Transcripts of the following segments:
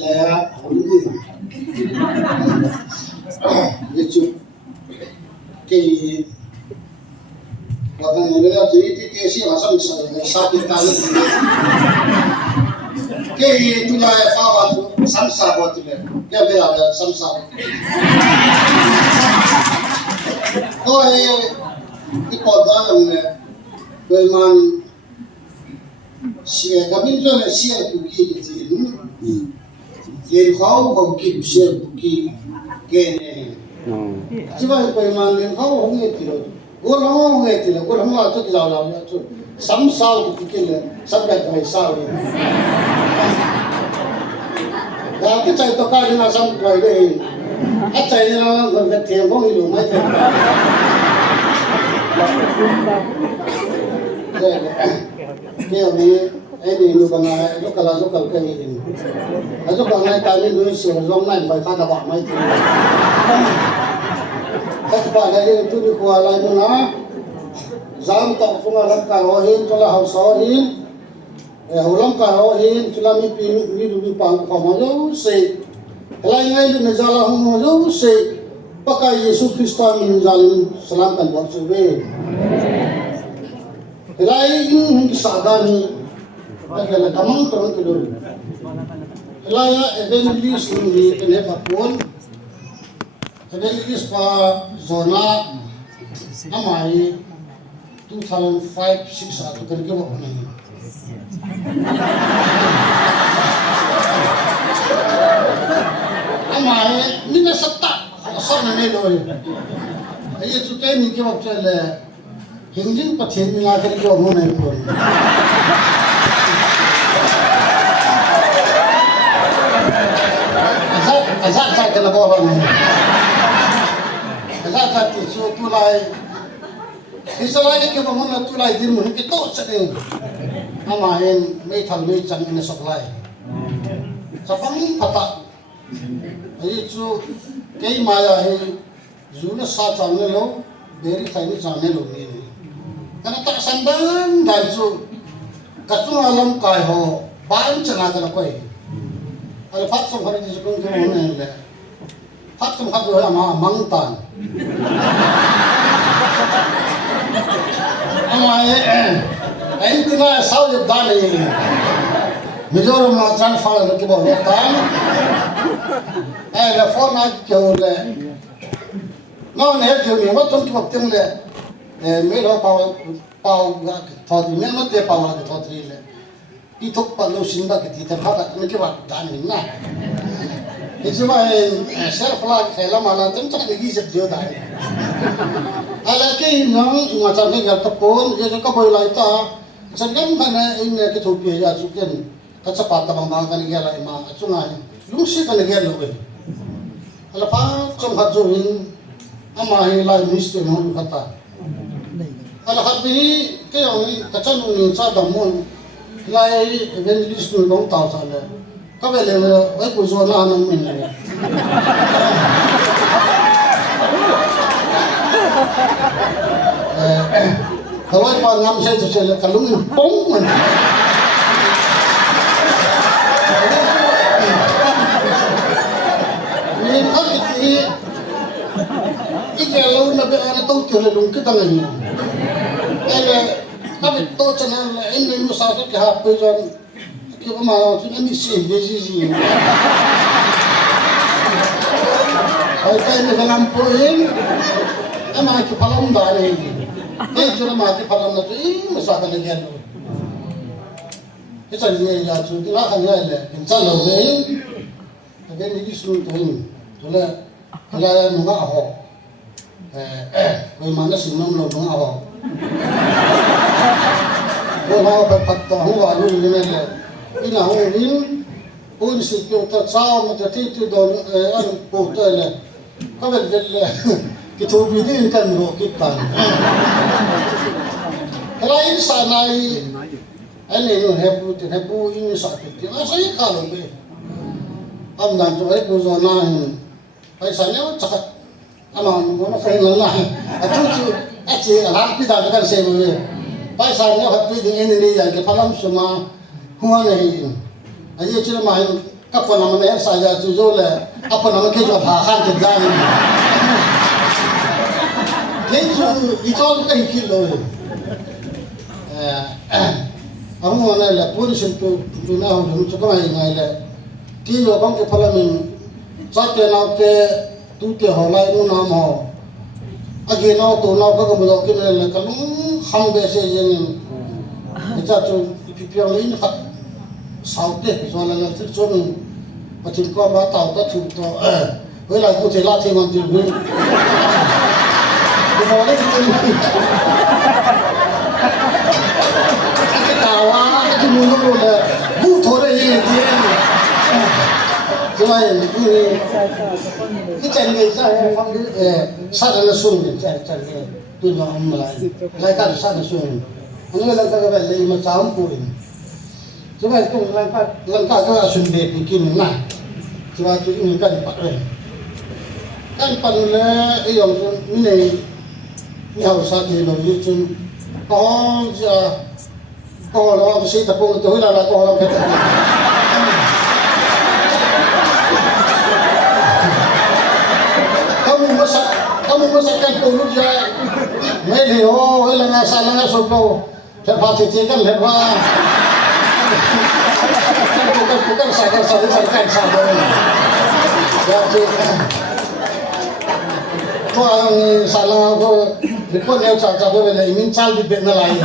là cái chút cái và cái người ta chỉ cái gì mà sao cái ta cái tu la fa wa samsa wa tu le cái bây giờ là samsa thôi cái con đó là người man xia cái bên trong là xia tu ki cái gì liền khó không kịp xia tu ki cái này chỉ vậy người man liền khó không nghe thì rồi cô nó không nghe thì là cô không lo cho cái giàu nào cho sắm sao cái là sắm cái phải sao đi và cái chạy tàu cá thì nó sắm cái đấy cái chạy nó còn cái thuyền không hiểu mấy thuyền cái này cái này lúc này lúc cái này lúc này tại vì người sửa giống này phải khai đào mấy thuyền các bạn này tôi đi qua lại nó giang tàu phương là cái hồ hin cho là hồ sơ hin hồ lăng cái hồ hin cho là mi pang không mà dấu say lại ngay lúc này giờ là không mà dấu say pakai Yesus Kristus mình jalan salam kan buat sube lại những sadan cái là kamang terus kedua lại evangelist ni kena papun evangelist pa zona amai 2005-6 atau kerja apa ni? Amai ni nak setak, asal ni doi. Ayah suka ni kerja apa le? Hingjin patien ni nak kerja apa ni pun. Azat saya kena bawa ni. Azat tu lai. Israel ke bangun la tulai din mun ke to chane amain me thal me chang in supply sapang pata ai chu kei maya he zuna sa chang ne lo deri khai ni chang ne lo ni kana ta sandan dal chu ka chu alam kai ho ban chana kana koi al phat som khari ji kun ke mon ne phat som khat ho ama mang tan anh cứ nói sao được ta này Mizoram là transfer được cái bộ luật tám là phone này kiểu là nó này kiểu này mất trong cái bậc tiếng là mấy đó bao thọ thì mấy mất tiền bao là cái thọ thì là đi thuốc bằng lâu sinh ra cái thì thằng khác cái bậc ta này nè thì chứ mà self like cái là mà là真正的意识就大Alaki nang macam ni kalau tepun, dia juga boleh laita. Sedang mana ini kita upi ya sukan kecepat tambang-tambang dia lah emang sungai. Lusi kan dia loh. Kalau apa cuma hajuin, amai lai mesti mohon kata. Kalau hari ke yang ni kacang ni saya damun lai evangelist ni dong tahu sahaja. Kau boleh, aku pujuan anak ni. Kalau apa ngam saya kalung pong man. Ni kan kalau nabi anak tahu kita lung kita lagi. Tapi tahu channel ini musafir ke hap pejan kita mahu tu ni sih jadi. Kalau ini dalam poin ama ki palam dare e jura ma ki palam na tu masa ka le gel e sa ni ya chu ti la khan ya le in cha lo be ke ni ki su to ni to la nu ga ho we ma na sin nom lo nu ga ho we ma pa pat ta hu wa lu ni le ina hu rin un si ki ta cha ma ta ti tu do an po to le ka ve le kita berdiri kan rokitan. Kalau ini sanai, ini hebu ini sakit. Saya kalau be, amdan tu hebu zona ini, paisanya cakap, aman, mana saya lelah. Aci, rapi dah kan saya be. Paisanya happy dengan ini yang kepalam semua, huan ini. Aje cuma main kapon naman yan saya jujole apa naman kejo hahan ke jang kejo itol ka hikilo ang mga nila pulis ito pinahon dun sa kamay ngayon kejo bang ke palamin sa te tute holay mo na mo aginaw to na ka mo ke nila kalung hambe se yen ita to ipipiyang ini kat saute soalnya nanti soalnya macam kau bawa tahu tak cuba wala aku celah celah tu ni boleh kita tawa kita mulu mulu bu thore ye dia Jual ini jangan saya panggil sana langsung jangan tu orang Melayu mereka sana langsung orang mereka beli macam pun coba itu langkah ke sunde bikin nah coba itu ini kan le yang ini harus ada lebih cun kau orang mesti tepung itu lah kau orang kata kamu masakkan puluh je melio hilang salah sobro lepas itu kan lepas bukan sadar jadi kau yang salah kau report yang cakap kau bela imin cal di benda lain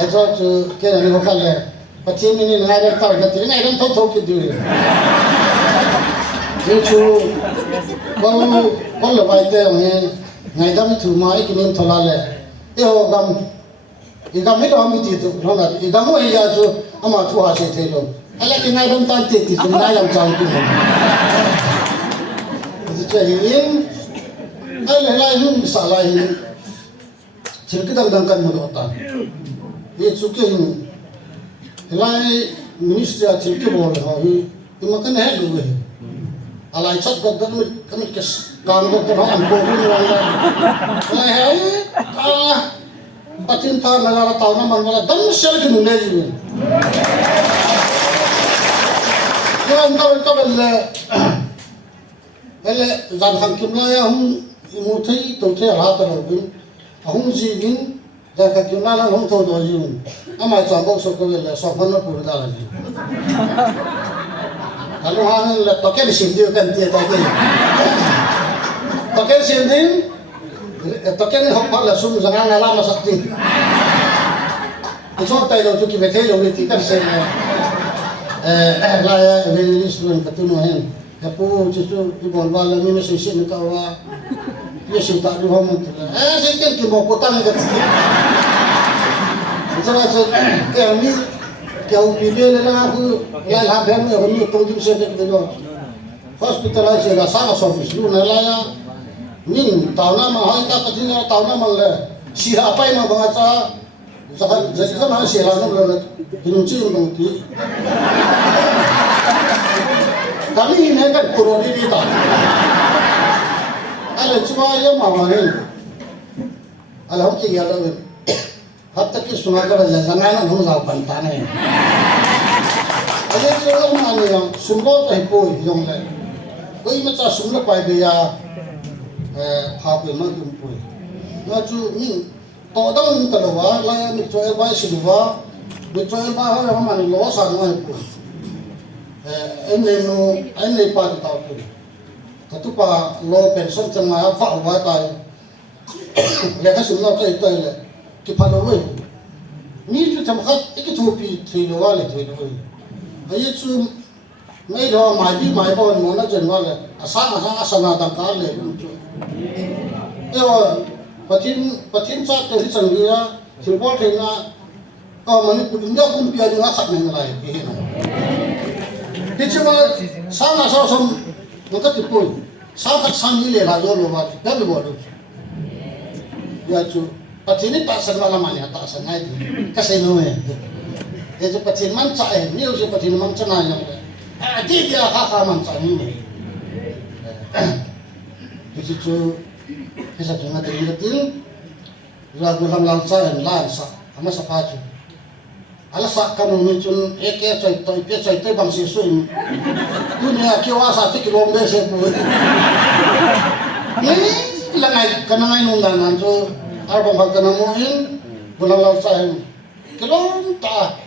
itu tu kena ni kau le pasti ini ngajar tahu nanti ngajar tahu gitu itu kau lepas itu ngajar itu mai kini thola le igam itu kami itu orang igam itu aja amat tua sih tu ala kena orang tanti itu ngajar jauh tu itu jadi lain salah ini cerita tentang menurut ये चुके हैं लाइ मिनिस्ट्री आचुके बोल रहा है ये मकन है लोग है अलाइ चट बदल में कमी किस काम करते हैं हम बोल नहीं वाला लाइ है बचिन था नज़ारा ताऊना मन वाला दम शल के नुले जी में ये अंतर बेले जान हम किमला या हम इमोथी तो थे हाथ रहोगे हम जीविन जैसा कि ना हम तो जीवन हमारे चांदों से कोई ले सोफन में पूरा डाल जी kalau hang le token sindir kan dia tadi token sindir token hok la sum jangan ngala masakti itu tai do tu ki bete lo ti kan sen la ya release pun ketemu hen kapu cucu ibol wala ni se sin ka wa ये शिवता भी हम ऐसे कि मोकोता में करते हैं जब ऐसे क्या हम क्या वीडियो लेना आप लाइव हाथ में हम ये प्रोड्यूस से देखते हो हॉस्पिटल है जगह सारा सर्विस लू न लाया निन तावना में हाई का कठिन है तावना में ले सिरा पाई में बंगाचा जैसे जब हम सिरा में ले हिंची उनको की कभी नहीं कर कोरोना भी था ala cuma ya mawahin ala hoki ya lo hatta ki sunga ka baja jangan hum jao pantane ale cuma mani yang sumbo tai po yong le koi macha sumla pai be ya pha pe ma kum po na chu ni to dang ta lo wa la ni choi ba si wa ni choi ba ha ma ni lo sa no po ene pa ta po tu pa lo pension changa fa wa tai le ka sum lo tai tai le ki pa lo we ni chu cham khat ki thu pi thui lo wa le thui lo we ai chu mai do mai bi mai bon mo na chen wa le asa na dang ka le chu yo patin cha te hi chang ya thil bo the na ka mani pu india kum pi adi nga sak nang lai ki na ti chu ma sa na sa som maka tipul sahabat sambil lelah dulu waktu dah berbodoh ya cu pacini tak sengalah mana tak sengaja kasih ya itu pacin manca ni usia pacin manca nanya dia kakak manca ini itu cu bisa cuma tinggal lagu lang sa sama sepatu alasak kamu ni cun eke coy toy bang si suin dunia kiwa 1 kilometer se bu ni langai kanangai nundanan so arbang kanamuin bulan lau sai kilom ta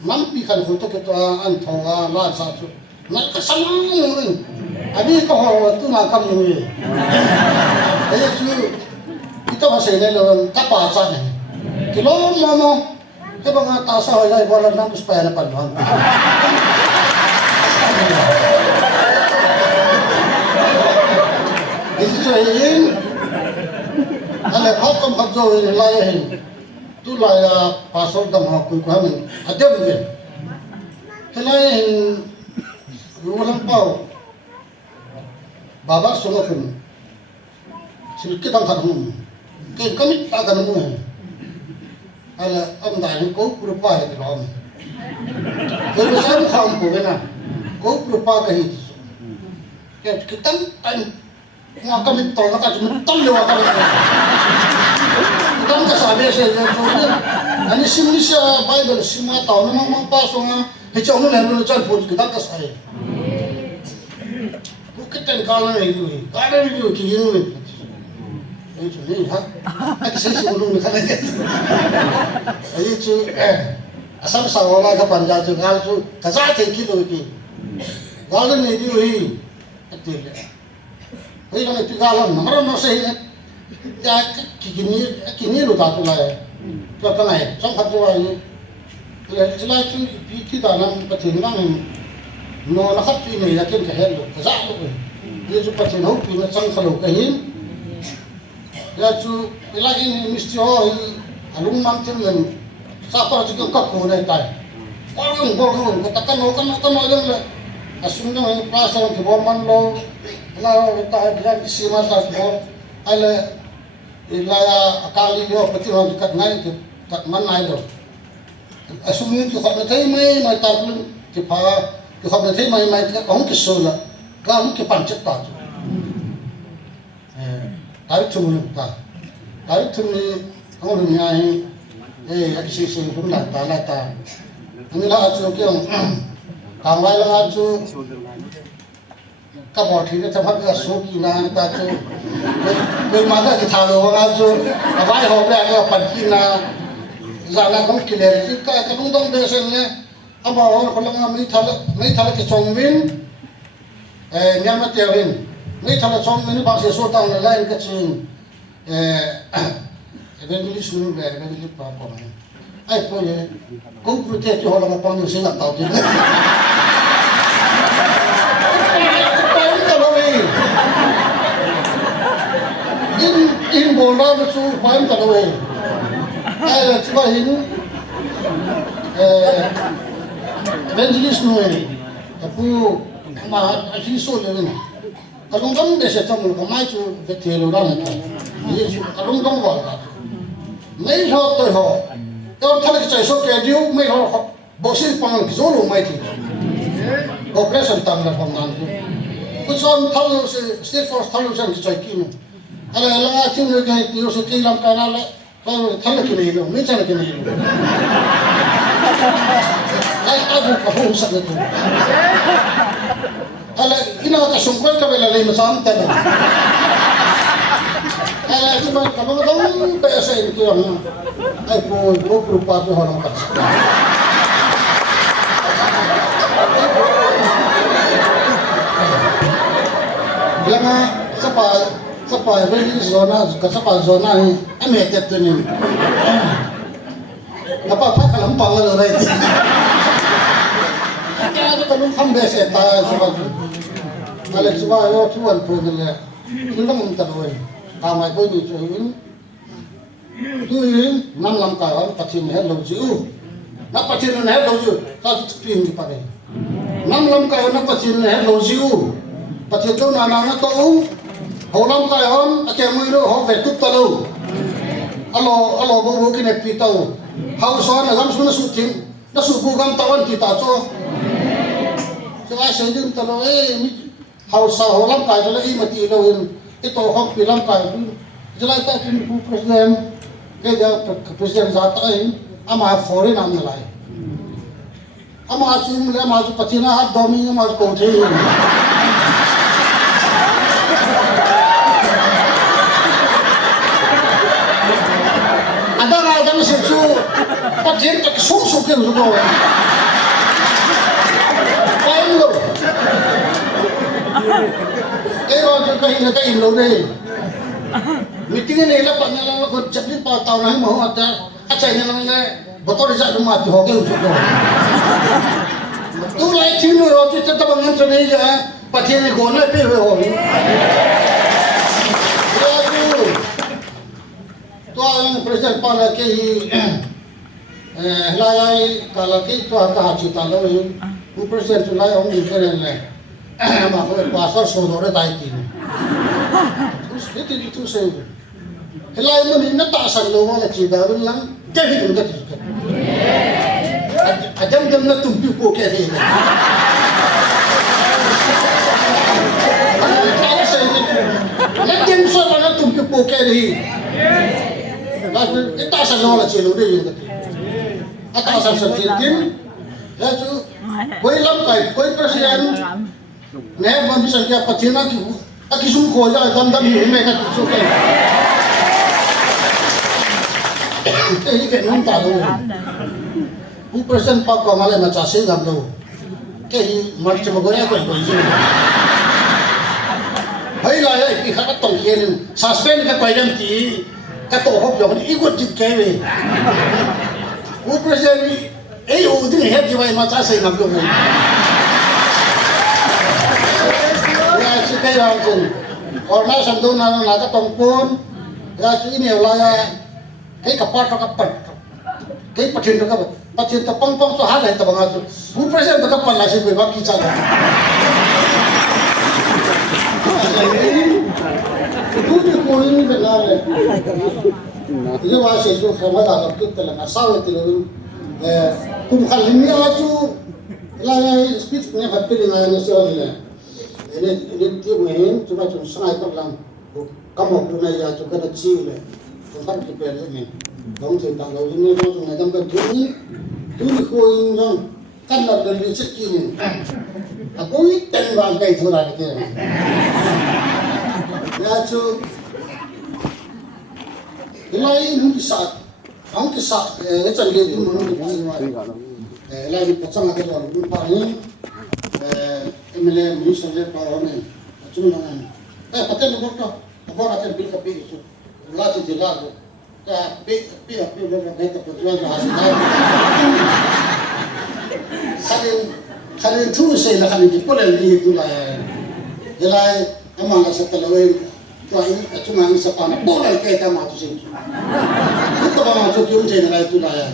mampi kan foto kita antonga la sa tu nak kesamang ni abi ko ho tu na kam ni ai tu kita masih ni lo kapa sa ni kilom mama ke bang ta sa ai bola nam supaya na pan itu sahaja ale khatam khajo lai tu lai pasal dam ha ku kami ada mungkin helai ulang pau baba sungo kun silke tang khatum ke kami ta kan mu ala am dai ko rupa he lom ko besar kham ko bena ko rupa ka hi ke kitan tan nga kami to na ka tum lewa ka kitan ka sabe se so ani simni sa bible sima taw na ma pa so nga he chong na le chal pu kitan ka sai ko kitan ka na ni ki yu ai chu ni ha ai se se lu ka na ke ai chu asam sa wala ka panja chu gal chu ka sa the ki do ki gal ni di wi atil hei lang tigalan namaro no sei ya kini lu ta tu lai ka ka ngai sang khat wa ni le chila chu pi ki da nam pathin lang no na khat pi ni ya ken ka hel ka za lu ni chu pathin ho pi na sang khalo ka hin ya chu ila in misti ho alung man tem len sa pa chu ka ko dai tai bolong ko ta kan no yang le asung na plasa ki bor man lo na ta dia sima ta bor ale ilaya akali yo pati ho kat ngai ki kat man nai lo asung ki khat na thai mai ta lu ki pha ki khat na thai mai ka hong ki so la ka hong ki pan chet ta tarik tu ni kamu dunia ini ada sisi pun lah ta ini lah acu kiong kamai lah acu kapal ini tempat kita suki na acu kau mana kita lalu acu awai hobi aku pergi na jalan kamu kiler kita kadang biasanya apa orang kalau mai thala kecongwin nyamat yawin mai thala chongwin bangsa sotang lain kecing evangelist nu evangelist pa ai po ye ko protect ho la pa ni singa tao ti in bola na su pa ta lo ai la chu hin evangelist nu apu ma asi so le ni kalung dong desa chamul ko mai chu ve thelo ra na ye chu kalung dong wa ta mai ho to ho to thal ki chai so ke diu mai ho bo si pang ki zo lo mai thi operation tam na pang nan ku son thal se state force thal san ki chai ki no ala la chu ne ga ti so ki lam ka na la ko thal ki ni lo mi chan ki ni lo ai abu ka ho sa ne tu ala ina ka sungkol ka bela lay masam ta na ala cuma kamu dong pesa itu yang ai po grupa tu orang pas bilang sapa ini zona ni emetet tu ni apa kalau pangal orang itu kalau hamba saya sebab kalau sebab yo tuan pun le kita minta doa kamai pun dicuin tuin nam lam kawan pachin he lo jiu nak pachin he lo jiu tak pin di pare nam lam kawan nak pachin he lo jiu pachin tu nana to ho lam kawan ake mui ro ho vetut talo alo bo kine pitau hau so na gam suna sutin na subu gam tawan kita cho saya sendiri kalau hausa holam kai jala i mati loin ito hok pilam kai jala ta tin presiden ke dia presiden zata ai ama foreign am nalai Amaju mulai maju patina hat domi maju kau ada orang yang sesu patin tak sung ke lupa pain lo orang kahin kahin lo deh meeting ni lah pak nyala lo jadi 4 tahun lagi mau ada acanya namanya betul tidak rumah tu hoki usut lo tu lain cino lo tu tetap bangun sini je patin ni guna pe hoki tuan presiden pada ke layai kalau ke tuan kah cita lo ini presiden tu layai orang ini keren le maka pasal saudara taiki terus itu saya layai mana nak tak asal lo mana cita bilang jadi kita cita ajam nak tumpi poke ni kalau saya nak dia musuh nak tumpi poke ni kita asal nolak cilo deh yang tadi. Atau asal sejitin, ya tu, koi lamkai, koi presiden, nih bisa kita patina tu, aki sumko ya, dam hiu mereka tu suka. Ini kan nonta tu. Bu presiden pak kamalai macam sih dam tu, kehi marci magonya koi je. Hai lah ya, ikat tongkirin, suspend ke koi jam ti. Kata orang jangan ikut jikau. Presiden ni, udah ni hebat jiwa macam saya nak tu. Ya, sekian macam. Orang sambil nak nak tongpun, ya ini orang kayak kapat, kayak patin tu kapat, patin tu pang tu hal itu bangga tu. Presiden tu kapat lah sih berbab kisah. Itu dia koin benar le. Itu masih itu sama dah kita lah nasab itu. Kum khalimni aja. Lagi speech ni happy dengan nasional le. Ini tu main cuma sengaja terlang. Kamu pun aja tu kena cium le. Tempat kita ni. Kamu cerita kau ini tu macam kan tu koin jang kan nak beli sekian. Aku ini tengah kai tu lah kita. Ya tu, ilai mungkin saat, macam dia tu mungkin macam ilai pasang aja orang lupa ni, MLA minister dia parlimen, cuma nangan, paten betul, apa nanti bil kapi itu, latih jelas, pi betul kita perjuangan hasil. Kali tu saya nak kali dikolel di itu lah, ilai amang setelah tuan ini cuma ini sepanah boleh kita maju sini. Kita maju kium jadi itu lah.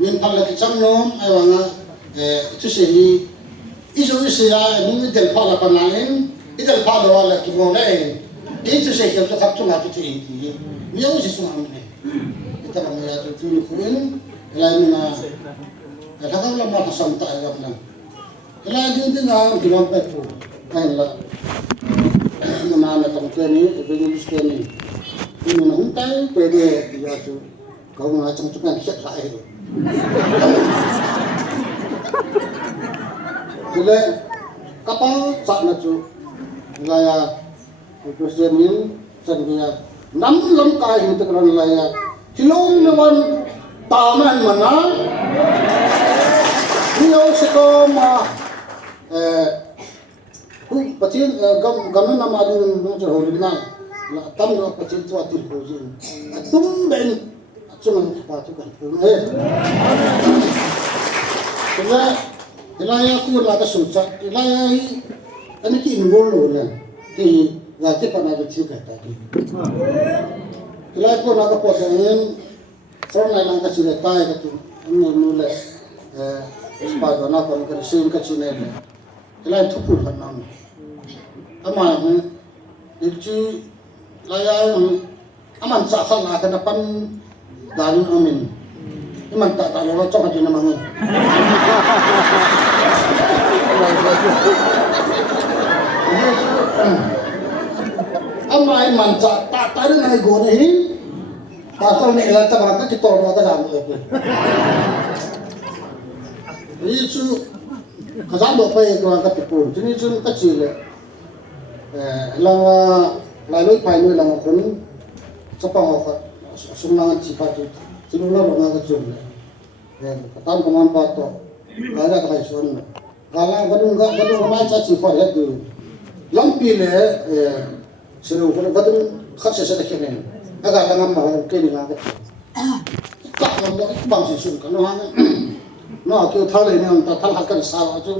Yang paling kecam nom, ayam itu sih. Isu lah ini del pala panain, del pala wala kibonai. Itu sih kita tak cuma itu ini. Miau sih semua ini. Kita maju itu kuin, lain mana. Kalau lama pasang tak ayam nak. Kalau dia dengan bilang peku, lain lah. Mana tangkap ni, begini sekali. Ini nanti pede dia tu, kau macam cuma siap saya. Jadi, kapal sak nacu, laya presiden ni, sendiri. Nam langkah itu kerana laya. Hilong nawan taman mana? Dia sekolah patin gamen nama ada yang jauh lebih naik. Tam dua patin tu atil kujin. Tumben cuma sepatu kan. Ilaya aku lada susah. Ilaya ini involve lah. Di lagi pernah bercerita tadi. Ilaya aku nak potongin. Orang lain angkat cerita itu. Nulis sepatu nak orang kerja kecil ni. Ilaya tu pun nama. Aman ni, itu layar ni, aman sakal lah ke depan dari amin. Iman tak tahu lo cakap je nama ni. Aman iman tak tahu nak ikut ni. Pasal ni ilah tak berangkat kita orang tak tahu. นี่ชื่อขจานบอกไปตัวกับติปูนที่นี่ชื่อก็จีเลยเราลายลุยไปลุยเราคนสปองออกสุนัขจีบจุดที่นู่นเราลงก็จุดเลยตามกำมันปาตัวลายได้ก็ไปส่วนกาลาวันนึงไม่ใช่จีบพอเห็นดูลำปีเลยสิ่งคนวันนึงขัดเสียเสียแค่นี้อาการเราไม่มาเกี่ยงงานก็ก็เราบางสิ่งสุดกันนะน้าเกี่ยวทะเลเนี่ยแต่ทะเลกันสาวจุ่ม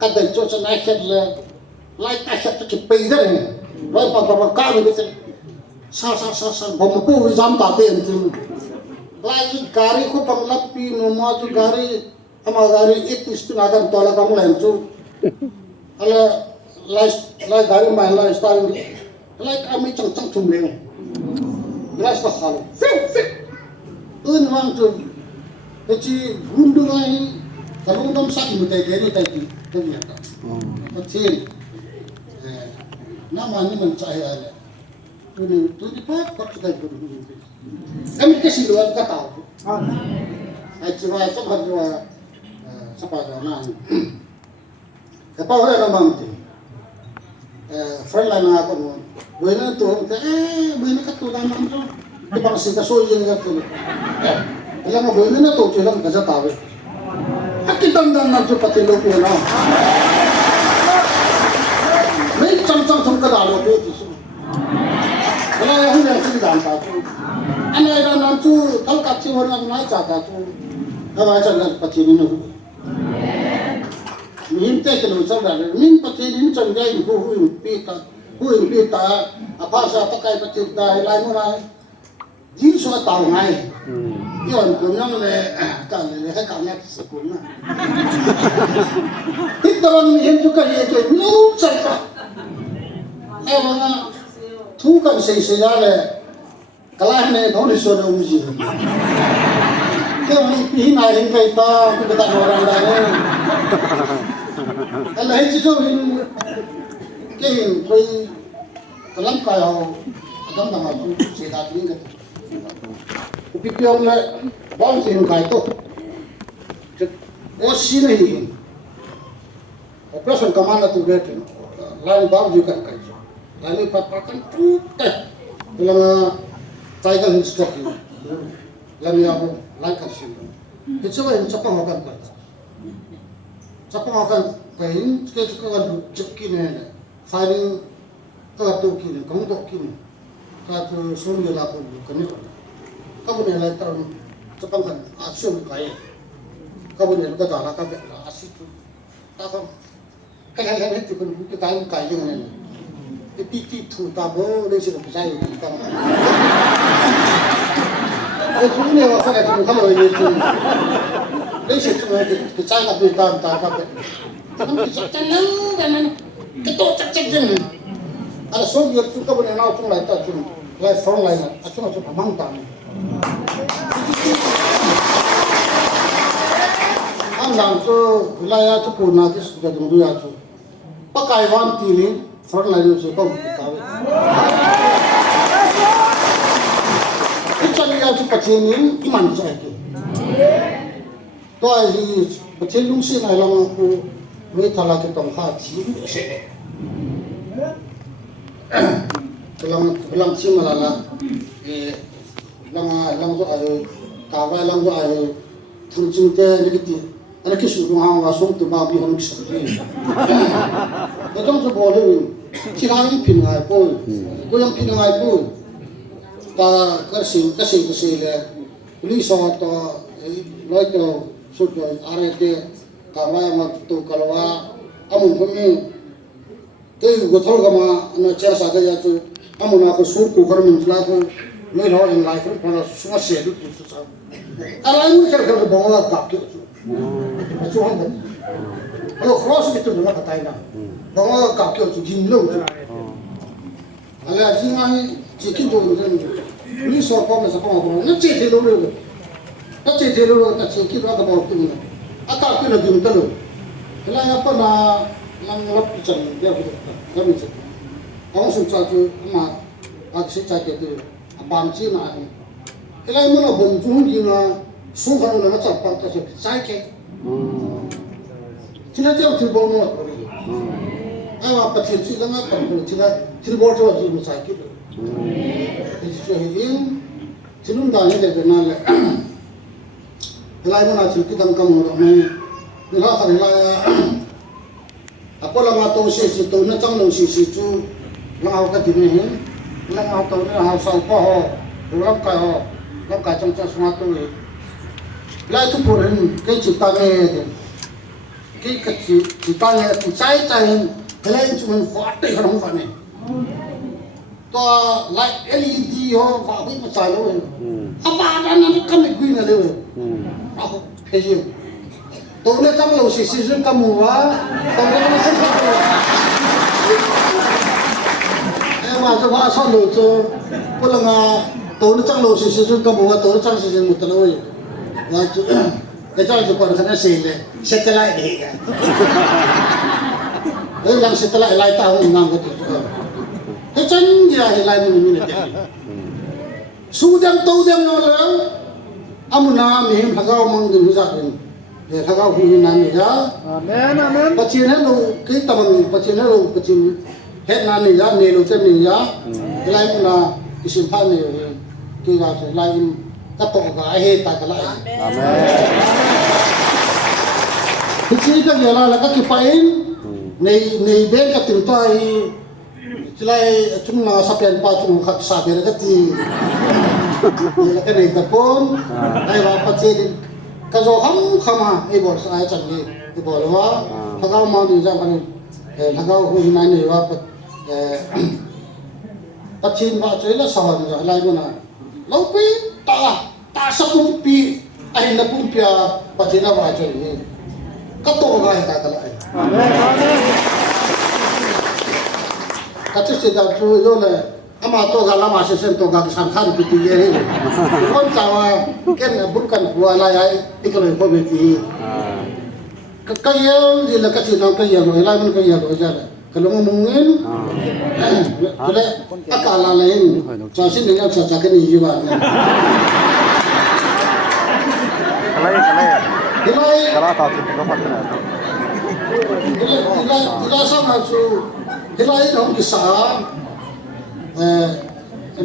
กันได้จุดจะไหนเห็นเลยไล่แต่เห็นจะปีได้เลยไล่ปะปะก้าวไปเลยสาวผมพูดจำตาเต็มจุ่มไล่การีเขาบังลับปีโนมาจุการีทำการีitu istilah kan tolak kamu lain cuy, ala lai gari main lai starting, lai kami cang cuy leh, lai sahal, ini orang cuy, jadi gundu lai, kalau undang sakit mutai deri tadi, tadi ada, kecil, nama ini mencari ada, ini tu di pak kita berdua, kami kasih luar kata, aja coba dua. Siapa jangan, siapa orang yang mampu, friend lain aku pun, begini tu, begini kat tu dah mampu, di bangsa kita soalnya kat tu, kalau mau begini tu jangan kerja tahu, kita nak pati lupa na, ni cang sungkat ada tu, kalau yang ni sih jangan tahu, ane ada nanti kalau kacau orang naik jaga tu, kalau macam pati ni nak. Min teh kalau macam min pati ni macam gay huin pita, apa sah pakai pati dah lain orang, jenis suka tahu ngai, iwan kunang le, kan le nak sekunang, itu orang ni juga dia tu, lu cakap, orang tu kan saya le, kalau ni kau disuruh uji. Kau ni pihin air kita, kita orang lain. Kalau itu ini, kau dalam kau adam nama tu cedak ni kan. Upipion le, bang sih kau itu. Oh sih ni. Operasi kemana tu dia tu? Lain bang juga kau. Lain papakan tu dalam tiger stock ini. Lain yang lain kasih. Itu apa yang siapa makan kau? Siapa makan kain? Kita kan cekki ni, firing tu kini, kamu tu kini, tu sungai lapu kini. Kamu ni lain tahun siapa kan asyik kain. Kamu ni kita dah lakukan asyik tu. Tak kan itu kan kita kain ni. Itu tu tahu ni sih percaya kita. Itu ni apa kan kalau ini tu, ini cuma kita nak beritahu apa. Tapi kita jangan kita cakap je. Ada soal tu kau boleh nak cuma itu cuma, lain phone lain, cuma mangta. Amlang tu wilayah tu pun nak kita tunggu ya tu. Pakai wan tili, phone lain tu kau kita. Yang tu pacen ini iman saya ke. Toh ini pacen lungsi na lang aku mereka lagi tongkat sih. Lang sih malah lang tu ada kawai lang tu ada tujuh teh ni kita. Ada kisah orang langsung tu babi orang kisah. Kita tu boleh kita ini pinai pun, kau yang pinai pun. Ta kasih le, polis atau loi tu sudah arete kawai mat tu kalau amun kami tu gotol kama na cara saja ya tu amun aku suku kermin pelaku ni orang lain pun pernah semua sedu tu sah. Kalau ini kerja bawa kap tu, macam mana? Kalau cross itu dulu kata ina, bawa kap tu jimlo tu. Kalau jingai cikin tu ni soal kau masa kau ngomong, nak cekik dulu, nak cekik kita ada bawa kini, akak kita jumpa dulu. Kalau apa nak lap macam dia kami cakap, orang susah tu mak, aku cakap tu, abang cina ni. Kalau mana bonjung dia, sukan orang macam apa tu cakap, Cina dia tilbol mo. Awa patin sila nga pang cina tilbol to si masakit. Isi so hin sinung dani de benal. Ilai mo na silki dang kamu ni nila kanila ako lang ato si to na chang lo si chu lang ako ka dinihin lang ato na ha sa ko ho lang ka chang chang suma to e lai tu purin kai chi ta ne kai ka chi ta ne tu sai tai lai chu man fa te không fa ne to lai LED ho fa bi ma sai lo apa na ka me gui na le ako phe tôi nói trong lầu xì xì dương cầm mùa tôi nói nó không có em mà cho họ xong rồi cho có là tôi nói trong lầu xì xì dương cầm mùa tôi nói trong xì xì một tờ rồi là cái cho tôi còn cái xì này set lại để đấy làm set lại tao không nằm cái cái chân gì là lại mình này su đem tôi đem nó lớn amuna mình thằng ông mang đến ra để thằng ông huynh nam này ra, amen. Bác sĩ này đâu cái tầm bác sĩ này đâu bác sĩ hết nam này ra, này đâu trên này ra, lại là cái sinh phan này cái là lại các tổ gái hết tại cái lại, amen. Cái gì cái gì là các cái phải này bên cái tiếng tai, lại chúng là sắp đến bao chúng khắc sắp đến cái gì, cái này cái phone, đây là bác sĩ cái số không à, cái bộ sai chẳng gì, cái bộ đó, thằng ông mang đi ra cái thằng ông hôm nay này là bắt chín vào chơi là sòn rồi lại luôn à, lâu pi ta sắp cũng pi, anh là cũng pi bắt chín là vào chơi, cái tổ gai cái lại, cái thứ gì đó chú rồi này. Ama to gala masih sen to gak sangkan piti ye. Kon tawa ken bukan buala ya ikalo ko beti. Kaya di la kasi nang kaya lo ila man kaya lo jara. Kalau ngomongin kale akala lain. Sasin dengan saja kan jiwa. Hilai kala ta tu ko patna. Hilai sama su hilai dong kisah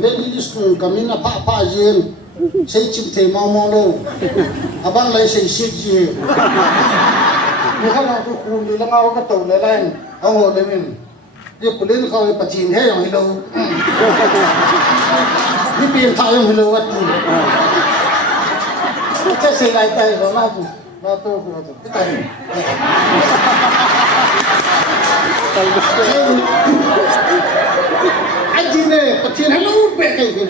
bên đi school kami na pa jin sei chim the mo lo abang lai sei shit ji ni khala tu khu ni la ngao ka to le lan ang ho le min ye pulin khaw pa chin he yong hilo ni pin tha yong hilo wat ni che sei lai tai ro na tu cái tai anh này bác sĩ hello bé cái gì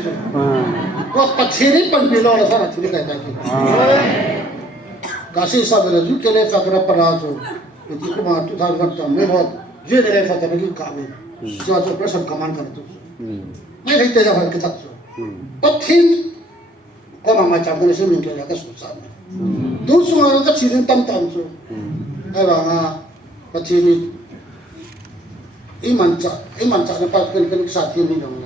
có bác sĩ này bằng bilo là sao thì cái cái kasi sao bây giờ giúp cái này phải cái para cho thì cũng mà tu thằng con mình họ dễ để phải cái cái cam cho person command cái tu mấy cái thế là phải cái thật bác sĩ có mà chăm cái sự mình cái cái số sao tu số cái chuyện tâm tâm cho ai bảo bác sĩ này iman cak dapat kan saat ini dong.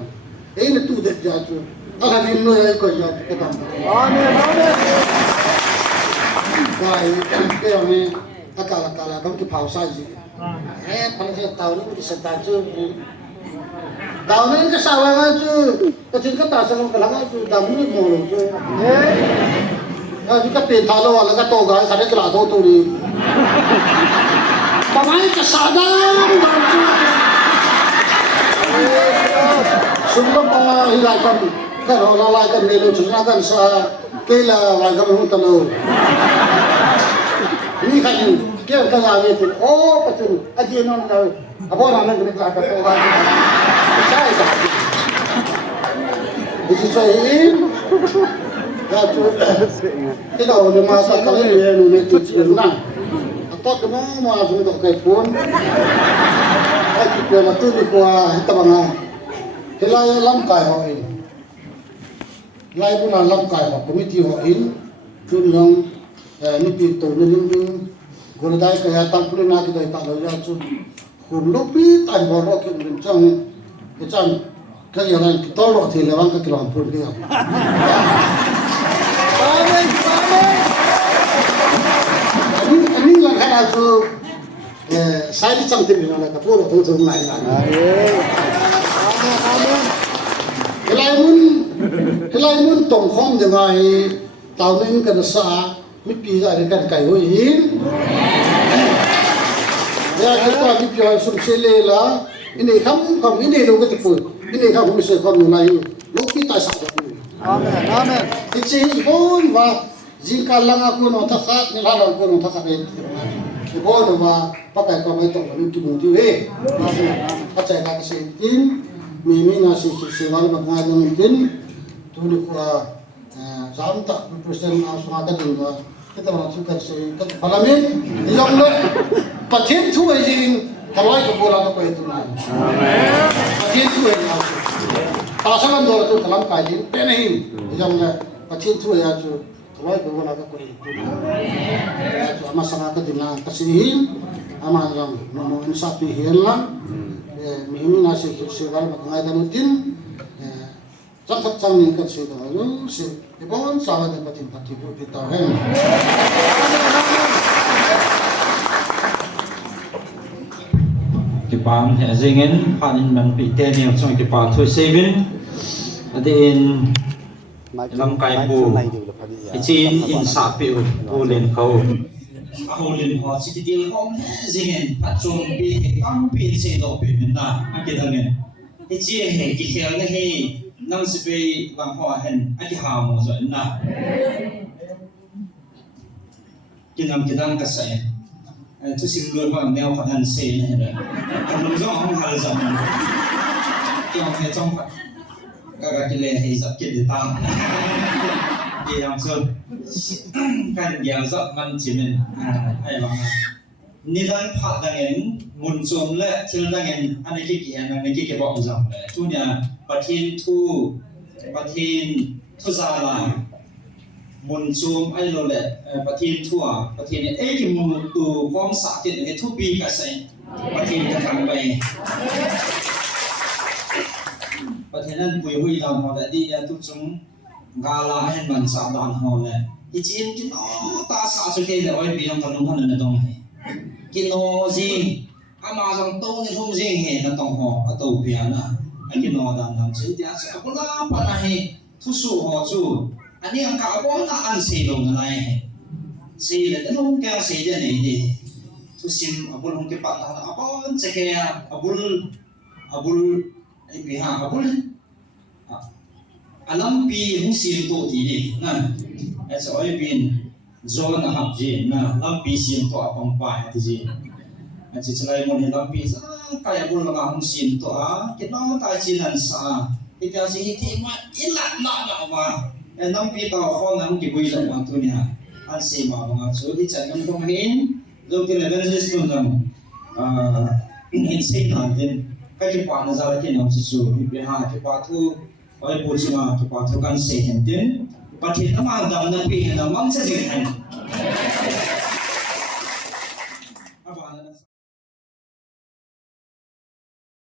Ini tu dah jatuh. Akan ini kau jatuh ke bawah. Amin. Baik, kau ni akal kau kipau saja. Paling saya tahu ni di setaju. Tahu ni ke sawah tu, kecil ke tak sama kelang tu, dah mula mulu tu. Jika pentalo wala ka toga, sana kelas tu ni. Pemain kesadang tu. Sebelum hilangkan kan lalaikan nelo kan sa kela wagam huntalo. Ini kan kaya kaya itu. Oh betul. Aje non tahu. Apa orang nak kata toga. Saya tak. Itu saya. Jatuh. Kita boleh masak kalau ni itu senang. Atau kamu masuk untuk kebun. Aku kena tu di kuah hitam Hilai lamkai hoin, lai pun lamkai ho, komiti hoin, tu yang ni pintu ni ni, guna dai kaya tampil nak kita tak lalu jatuh, hulupi tan borok kita macam kaya yang kita lor ti lewang ke kilompur dia. Ini lah kan aku sai đi chẳng tìm nào là cái phố thông thường này là cái lai muốn tổng không được ngày tàu nên cần xa mít pi ra để cần cày hồi hiến ya kita mít pi sum sele là ini không ini đâu cái tipu ini không sẽ không này lúc kita sắp được Amen. Amen. cái gì bốn và jika lang aku no takat ni lalang aku no takat ni bon và pakai kau mai tong ni kibu tu percaya ka sin mimi na si wal magngal mungkin tu ni ko jam tak persen asung ada dulu kita orang suka si parlamen yang lo patien tu ajin kawai ko bola ko itu na patien tu ajin pasangan dua tu dalam kaji penahin yang patien tu ya tu kawai ko bola ko itu na ama sangat kedina kasihin ama yang ngomongin sapi hilang mihimi nasi siwal makangai damutin sangat canggih kan sih dahulu si ibon salah dapatin patipu kita hen Kipam hezingen panin man piten yang song kipam tu seven adin lam kai bu icin in sapi ulen kau ahulin ho sikitil hom hezingen patron pi kam pi se do pi na akidangen ichi he kikhel na he nang sipe lam ho hen aki ha mo zo na kinam kidang kasai tu sim luar pang neo khan se ne da kan lu zo hong hal zam ki hong he chong ka ki le he sap ki de tang ki yang so kan yang zap man chimen ai ba ni dan pha da ngen mun chom le thil da ngen ani ki ki an ni ki ke bo zam le tu nya pathin tu za la mun chum ai lo le pathin thua pathin e ki mu tu form sa ti ne thu pi ka sai pathin ka thang bai pathin an pui hui lam ho da di ya tu chung gala hen man sa dan ho le i chin ki no ta sa su ke le oi pi ang tanung han na dong he ki no ji ama jang to ni thum jing he na tong ho a to pi ana ki no dan nam chi dia sa ko la pa na he thu su ho chu anh em cả bốn là ăn xì lồng này xì là cái lồng keo xì thế này đi tôi xin abul không cái bạn là abul sẽ cái abul cái gì hả abul alam pi không xin tổ tí đi nè cái số ấy pin zone là học gì nè alam pi xin tổ bằng bài thì gì anh chỉ lấy một hình alam pi cái abul là không xin tổ cái đó tại chỉ là sao cái cái gì thì mà ít lắm nào mà nang pi tao khon nang ki bui zam tu ni ha an se ma ma so di chan ngam thong hin zo ti le verses tu ngam in se na den ka ki pa na za ki nam su bi be ha ki pa thu oi pu chi ma ki pa thu kan se hen den pa thi na ma dam na pi na mang se jing han